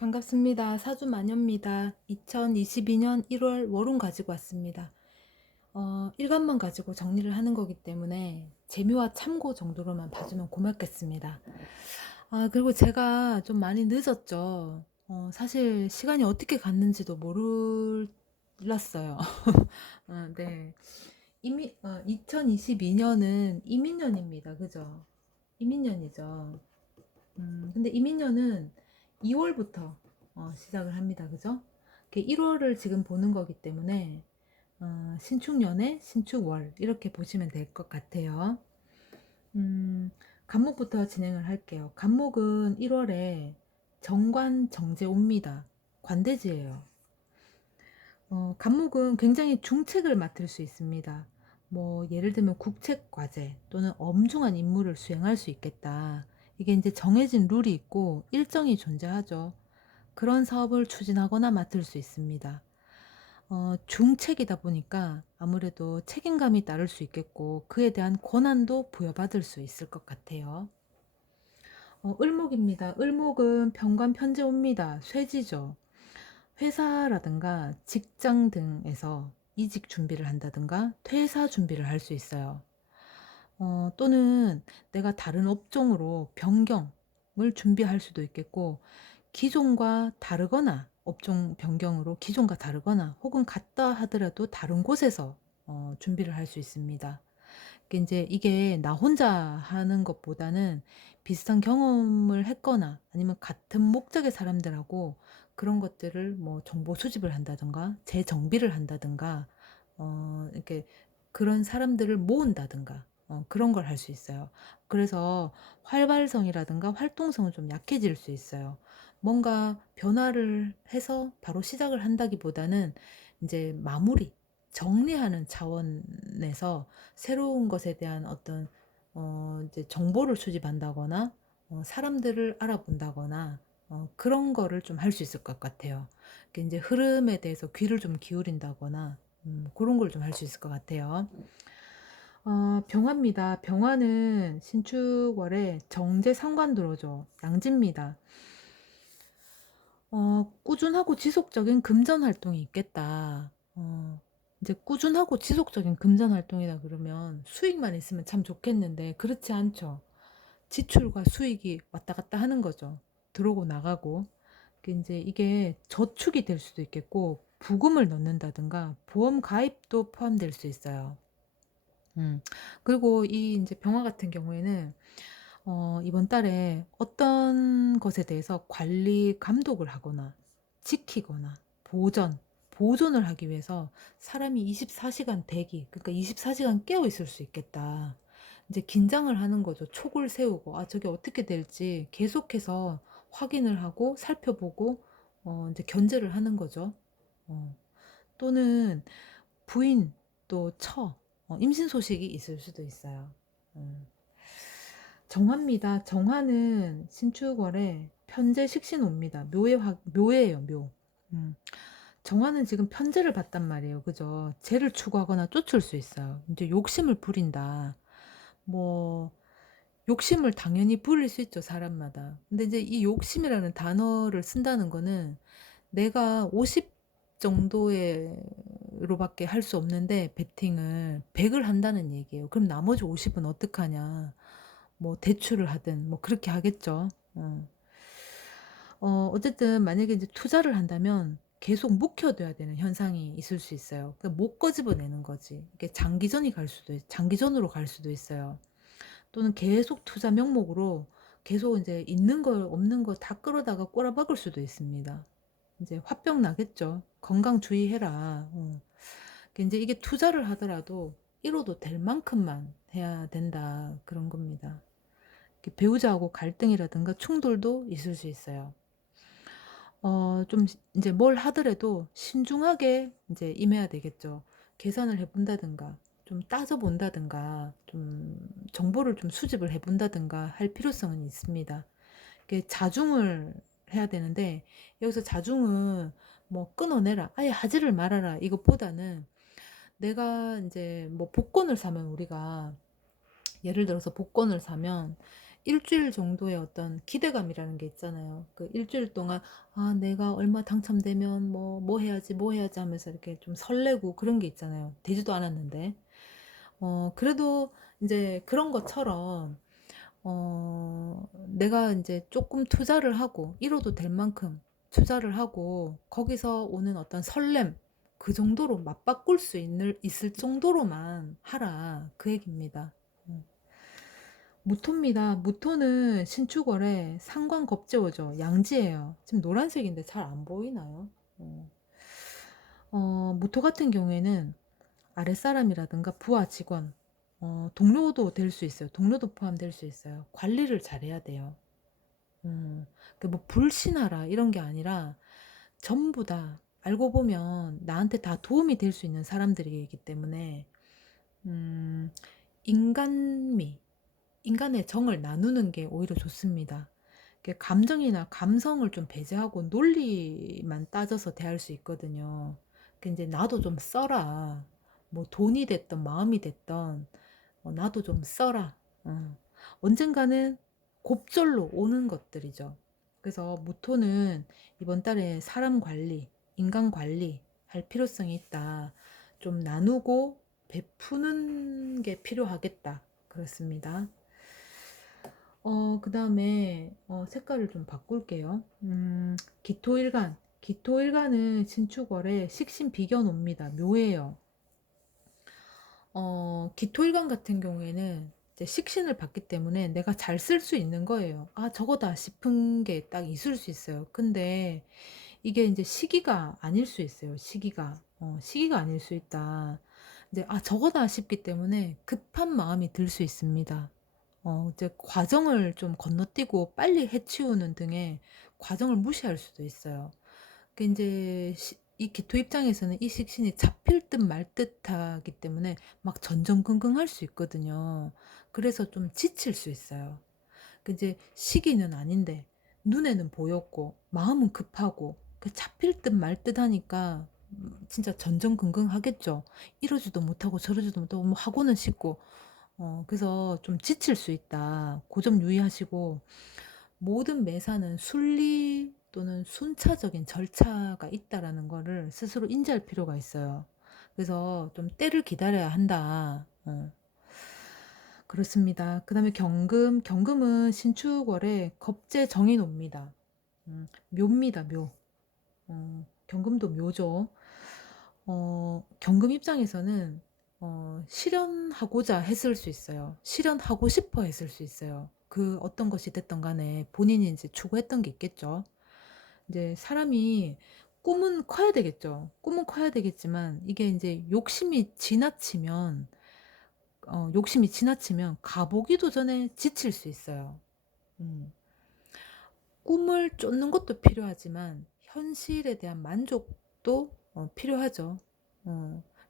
반갑습니다. 사주마녀입니다. 2022년 1월 월운 가지고 왔습니다. 일간만 가지고 정리를 하는 거기 때문에 재미와 참고 정도로만 봐주면 고맙겠습니다. 그리고 제가 좀 많이 늦었죠. 사실 시간이 어떻게 갔는지도 몰랐어요. 네. 2022년은 이민년입니다. 그죠? 이민년이죠. 근데 이민년은 2월부터 시작을 합니다. 그죠? 1월을 지금 보는 거기 때문에 신축년에 신축월 이렇게 보시면 될 것 같아요. 간목부터 진행을 할게요. 간목은 1월에 정관 정제 옵니다. 관대지예요. 간목은 굉장히 중책을 맡을 수 있습니다. 뭐 예를 들면 국책 과제 또는 엄중한 임무를 수행할 수 있겠다. 이게 이제 정해진 룰이 있고 일정이 존재하죠. 그런 사업을 추진하거나 맡을 수 있습니다. 중책이다 보니까 아무래도 책임감이 따를 수 있겠고 그에 대한 권한도 부여받을 수 있을 것 같아요. 을목입니다. 을목은 편관 편제 옵니다. 쇠지죠. 회사라든가 직장 등에서 이직 준비를 한다든가 퇴사 준비를 할 수 있어요. 또는 내가 다른 업종으로 변경을 준비할 수도 있겠고 기존과 다르거나 업종 변경으로 기존과 다르거나 혹은 같다 하더라도 다른 곳에서 준비를 할 수 있습니다. 이제 이게 나 혼자 하는 것보다는 비슷한 경험을 했거나 아니면 같은 목적의 사람들하고 그런 것들을 뭐 정보 수집을 한다든가 재정비를 한다든가 이렇게 그런 사람들을 모은다든가 그런 걸 할 수 있어요. 그래서 활발성이라든가 활동성은 좀 약해질 수 있어요. 뭔가 변화를 해서 바로 시작을 한다기보다는 이제 마무리, 정리하는 차원에서 새로운 것에 대한 어떤 이제 정보를 수집한다거나 사람들을 알아본다거나 그런 거를 좀 할 수 있을 것 같아요. 이제 흐름에 대해서 귀를 좀 기울인다거나 그런 걸 좀 할 수 있을 것 같아요. 병화입니다. 병화는 신축월에 정제 상관 들어오죠. 양지입니다. 꾸준하고 지속적인 금전 활동이 있겠다. 이제 꾸준하고 지속적인 금전 활동이다 그러면 수익만 있으면 참 좋겠는데 그렇지 않죠. 지출과 수익이 왔다 갔다 하는 거죠. 들어오고 나가고. 이제 이게 저축이 될 수도 있겠고 부금을 넣는다든가 보험 가입도 포함될 수 있어요. 그리고 이 이제 병화 같은 경우에는 이번 달에 어떤 것에 대해서 관리 감독을 하거나 지키거나 보존을 하기 위해서 사람이 24시간 대기, 그러니까 24시간 깨어 있을 수 있겠다. 이제 긴장을 하는 거죠. 촉을 세우고, 저게 어떻게 될지 계속해서 확인을 하고 살펴보고, 이제 견제를 하는 거죠. 어, 또는 부인 또 임신 소식이 있을 수도 있어요. 음. 정화입니다. 정화는 신축월에 편재 식신 옵니다. 묘예요, 묘. 음. 정화는 지금 편재를 받단 말이에요. 그죠? 재를 추구하거나 쫓을 수 있어요. 이제 욕심을 부린다. 뭐, 욕심을 당연히 부릴 수 있죠, 사람마다. 근데 이제 이 욕심이라는 단어를 쓴다는 거는 내가 50 정도로밖에 할 수 없는데, 베팅을 100을 한다는 얘기예요. 그럼 나머지 50은 어떡하냐. 뭐 대출을 하든 뭐 그렇게 하겠죠. 어쨌든 만약에 이제 투자를 한다면 계속 묵혀둬야 되는 현상이 있을 수 있어요. 그러니까 못 꺼집어내는 거지. 이게 장기전으로 갈 수도 있어요. 또는 계속 투자 명목으로 계속 이제 있는 거 없는 거 다 끌어다가 꼬라박을 수도 있습니다. 이제 화병 나겠죠. 건강 주의해라. 이제 이게 투자를 하더라도 이뤄도 될 만큼만 해야 된다. 그런 겁니다. 배우자하고 갈등이라든가 충돌도 있을 수 있어요. 좀 이제 뭘 하더라도 신중하게 이제 임해야 되겠죠. 계산을 해본다든가, 좀 따져본다든가, 좀 정보를 좀 수집을 해본다든가 할 필요성은 있습니다. 자중을 해야 되는데, 여기서 자중은 뭐 끊어내라, 아예 하지를 말아라, 이것보다는 내가 이제 뭐 복권을 사면 우리가 예를 들어서 복권을 사면 일주일 정도의 어떤 기대감이라는 게 있잖아요. 그 일주일 동안 '아 내가 얼마 당첨되면 뭐 해야지, 뭐 해야지.' 하면서 이렇게 좀 설레고 그런 게 있잖아요, 되지도 않았는데. 그래도 인제 그런 것처럼 내가 인제 쪼끔 투자를 하고 이뤄도 될 만큼 투자를 하고 거기서 오는 어떤 설렘, 그 정도로 맞바꿀 수 있을 정도로만 하라, 그 얘기입니다. 음. 무토입니다. 무토는 신축월에 상관겁제오죠. 양지예요. 지금 노란색인데 잘 안 보이나요? 어. 무토 같은 경우에는 아랫사람이라든가 부하 직원, 동료도 될 수 있어요. 동료도 포함될 수 있어요. 관리를 잘해야 돼요. 그 뭐 불신하라 이런 게 아니라 전부 다 알고 보면 나한테 다 도움이 될 수 있는 사람들이기 때문에 음 인간미, 인간의 정을 나누는 게 오히려 좋습니다. 감정이나 감성을 좀 배제하고 논리만 따져서 대할 수 있거든요. 이제 나도 좀 써라. 뭐 돈이 됐던 마음이 됐던 나도 좀 써라. 언젠가는 곱절로 오는 것들이죠. 그래서 무토는 이번 달에 사람 관리, 인간 관리 할 필요성이 있다. 좀 나누고 베푸는 게 필요하겠다. 그렇습니다. 그다음에 색깔을 좀 바꿀게요. 기토일간. 기토일간은 신축월에 식신비견옵니다. 묘해요. 기토일간 같은 경우에는 이제 식신을 받기 때문에 내가 잘 쓸 수 있는 거예요. '아 저거다.' 싶은 게 딱 있을 수 있어요. 근데 이게 인제 시기가 아닐 수 있어요, 시기가. 시기가 아닐 수 있다. 이제 '아 저거다.' 싶기 때문에 급한 마음이 들 수 있습니다. 이제 과정을 좀 건너뛰고 빨리 해치우는 등의 과정을 무시할 수도 있어요. 그 인제 이 기토 입장에서는 이 식신이 잡힐 듯 말 듯하기 때문에 막 전전긍긍할 수 있거든요. 그래서 좀 지칠 수 있어요. 그 이제 시기는 아닌데 눈에는 보였고 마음은 급하고 그 잡힐 듯 말 듯하니까 진짜 전전긍긍하겠죠. 이러지도 못하고 저러지도 못하고 뭐 하고는 싶고 그래서 좀 지칠 수 있다. 고 점 유의하시고 모든 매사는 순리 또는 순차적인 절차가 있다라는 거를 스스로 인지할 필요가 있어요. 그래서 좀 때를 기다려야 한다. 그렇습니다. 그다음에 경금, 경금은 신축월에 겁재정인옵니다. 묘입니다, 묘. 경금도 묘죠. 경금 입장에서는 실현하고자 했을 수 있어요. 실현하고 싶어 했을 수 있어요. 그 어떤 것이 됐든 간에 본인이 이제 추구했던 게 있겠죠. 이제 사람이 꿈은 커야 되겠죠. 꿈은 커야 되겠지만 이게 인제 욕심이 지나치면 가보기도 전에 지칠 수 있어요. 음. 꿈을 쫓는 것도 필요하지만 현실에 대한 만족도 필요하죠.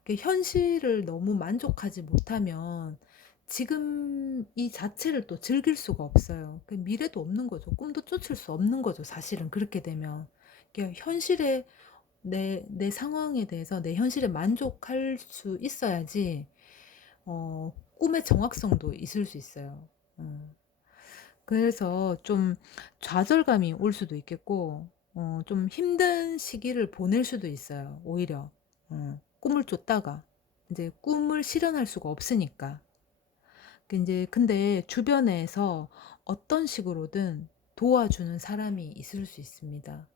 현실을 너무 만족하지 못하면 지금 이 자체를 또 즐길 수가 없어요. 미래도 없는 거죠. 꿈도 쫓을 수 없는 거죠, 사실은 그렇게 되면. 현실에 내 상황에 대해서 내 현실에 만족할 수 있어야지 꿈의 정확성도 있을 수 있어요. 음. 그래서 좀 좌절감이 올 수도 있겠고 좀 힘든 시기를 보낼 수도 있어요, 오히려. 꿈을 쫓다가 인제 꿈을 실현할 수가 없으니까. 인제 근데 주변에서 어떤 식으로든 도와주는 사람이 있을 수 있습니다.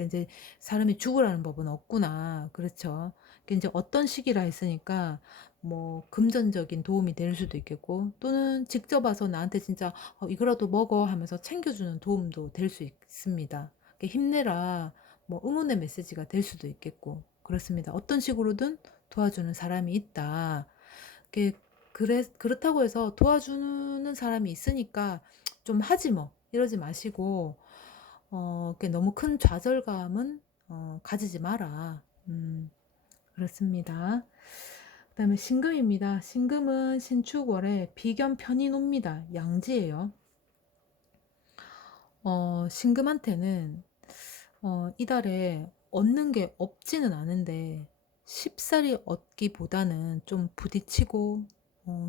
인제 '사람이 죽으라는 법은 없구나.' 그렇죠. 인제 어떤 시기라 했으니까 뭐 금전적인 도움이 될 수도 있겠고 또는 직접 와서 나한테 진짜 이거라도 먹어." 하면서 챙겨주는 도움도 될 수 있습니다. "힘내라." 뭐 응원의 메시지가 될 수도 있겠고 그렇습니다. 어떤 식으로든 도와주는 사람이 있다. 그 그렇다고 해서 도와주는 사람이 있으니까 '좀 하지 뭐.' 이러지 마시고 너무 큰 좌절감은 가지지 마라. 그렇습니다. 그다음에 신금입니다. 신금은 신축월에 비견 편인옵니다. 양지예요. 신금한테는 이달에 얻는 게 없지는 않은데 쉽사리 얻기보다는 좀 부딪히고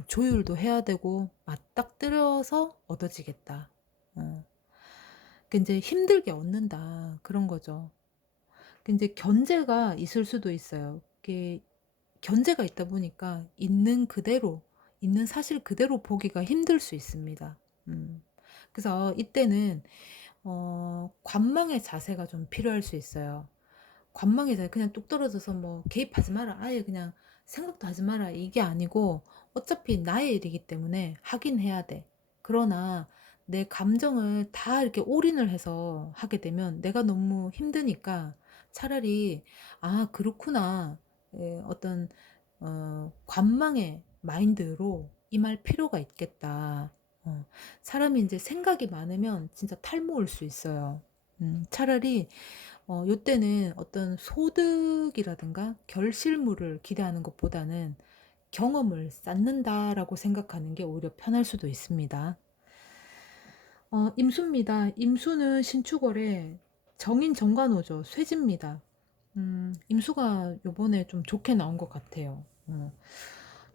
조율도 해야 되고 맞닥뜨려서 얻어지겠다. 어. 그 인제 힘들게 얻는다 그런 거죠. 그 인제 견제가 있을 수도 있어요. 이게 견제가 있다 보니까 있는 그대로, 있는 사실 그대로 보기가 힘들 수 있습니다. 음. 그래서 이때는 관망의 자세가 좀 필요할 수 있어요. 관망의 자세, 그냥 뚝 떨어져서 뭐 '개입하지 마라. 아예 그냥 생각도 하지 마라.' 이게 아니고 어차피 나의 일이기 때문에 하긴 해야 돼. 그러나 내 감정을 다 이렇게 올인을 해서 하게 되면 내가 너무 힘드니까 차라리 '아 그렇구나.' 어떤 관망의 마인드로 임할 필요가 있겠다. 사람이 인제 생각이 많으면 진짜 탈모 올 수 있어요. 차라리 요때는 어떤 소득이라든가 결실물을 기대하는 것보다는 '경험을 쌓는다.'라고 생각하는 게 오히려 편할 수도 있습니다. 임수입니다. 임수는 신축월에 정인 정관호죠. 쇠지입니다. 임수가 요번에 좀 좋게 나온 것 같아요.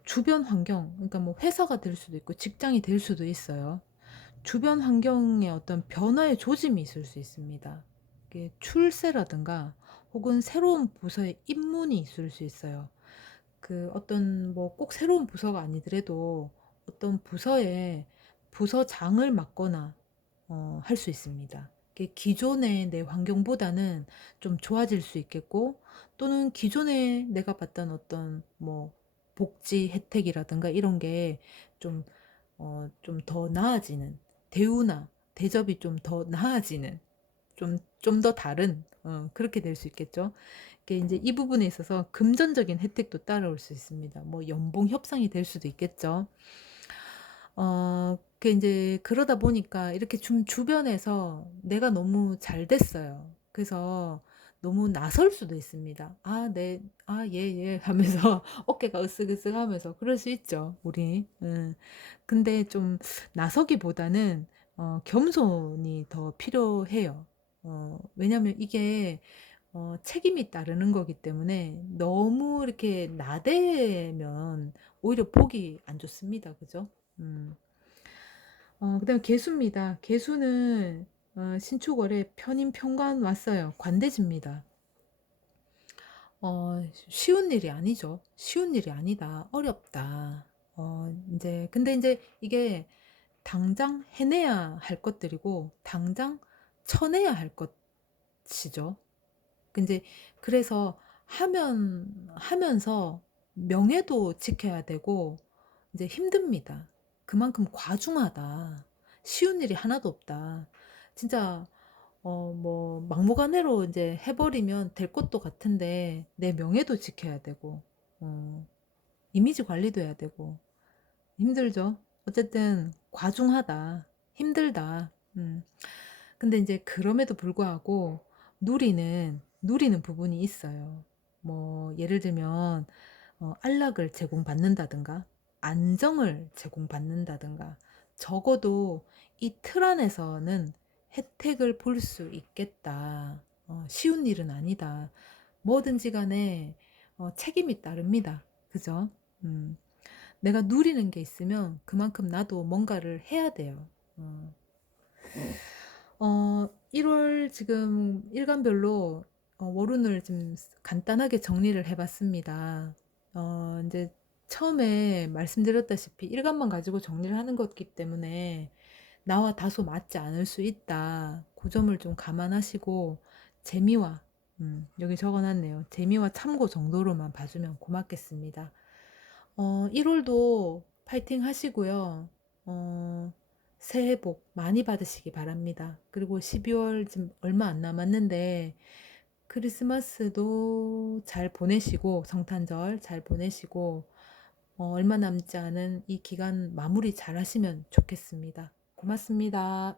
주변 환경, 그러니까 뭐 회사가 될 수도 있고 직장이 될 수도 있어요. 주변 환경에 어떤 변화의 조짐이 있을 수 있습니다. 이게 출세라든가 혹은 새로운 부서의 입문이 있을 수 있어요. 그 어떤 뭐 꼭 새로운 부서가 아니더라도 어떤 부서에 부서장을 맡거나 할 수 있습니다. 이게 기존의 내 환경보다는 좀 좋아질 수 있겠고, 또는 기존에 내가 받던 어떤 뭐 복지 혜택이라든가 이런 게 좀 좀 더 나아지는, 대우나 대접이 좀 더 나아지는, 좀 더 다른 그렇게 될 수 있겠죠. 이게 인제 이 부분에 있어서 금전적인 혜택도 따라올 수 있습니다. 뭐 연봉 협상이 될 수도 있겠죠. 그게 인제 그러다 보니까 이렇게 좀 주변에서 내가 너무 잘 됐어요. 그래서 너무 나설 수도 있습니다. "아 네. 아 예예." 하면서 어깨가 으쓱으쓱하면서 그럴 수 있죠, 우리. 근데 좀 나서기보다는 겸손이 더 필요해요. 왜냐하면 이게 책임이 따르는 거기 때문에 너무 이렇게 나대면 오히려 보기 안 좋습니다. 그죠? 음. 그다음에 개수입니다. 개수는 신축월에 편인 편관 왔어요. 관대지입니다. 쉬운 일이 아니죠. 쉬운 일이 아니다. 어렵다. 인제 근데 인제 이게 당장 해내야 할 것들이고 당장 쳐내야 할 것이죠. 근데 그래서 하면서 명예도 지켜야 되고 이제 힘듭니다. 그만큼 과중하다. 쉬운 일이 하나도 없다. 진짜 뭐 막무가내로 이제 해 버리면 될 것도 같은데 내 명예도 지켜야 되고 어 이미지 관리도 해야 되고 힘들죠. 어쨌든 과중하다. 힘들다. 근데 인제 그럼에도 불구하고 누리는 부분이 있어요. 뭐 예를 들면 안락을 제공받는다든가 안정을 제공받는다든가 적어도 이 틀 안에서는 혜택을 볼 수 있겠다. 쉬운 일은 아니다. 뭐든지 간에 책임이 따릅니다. 그죠? 음. 내가 누리는 게 있으면 그만큼 나도 뭔가를 해야 돼요. 어. 1월 지금 일간별로 월운을 좀 간단하게 정리를 해 봤습니다. 이제 처음에 말씀드렸다시피 일간만 가지고 정리를 하는 거기 때문에 나와 다소 맞지 않을 수 있다. 그 점을 좀 감안하시고 재미와 여기 적어 놨네요. 재미와 참고 정도로만 봐 주면 고맙겠습니다. 1 월도 파이팅 하시고요. 새해 복 많이 받으시기 바랍니다. 그리고 12월 지금 얼마 안 남았는데 크리스마스도 잘 보내시고 성탄절 잘 보내시고 얼마 남지 않은 이 기간 마무리 잘하시면 좋겠습니다. 고맙습니다.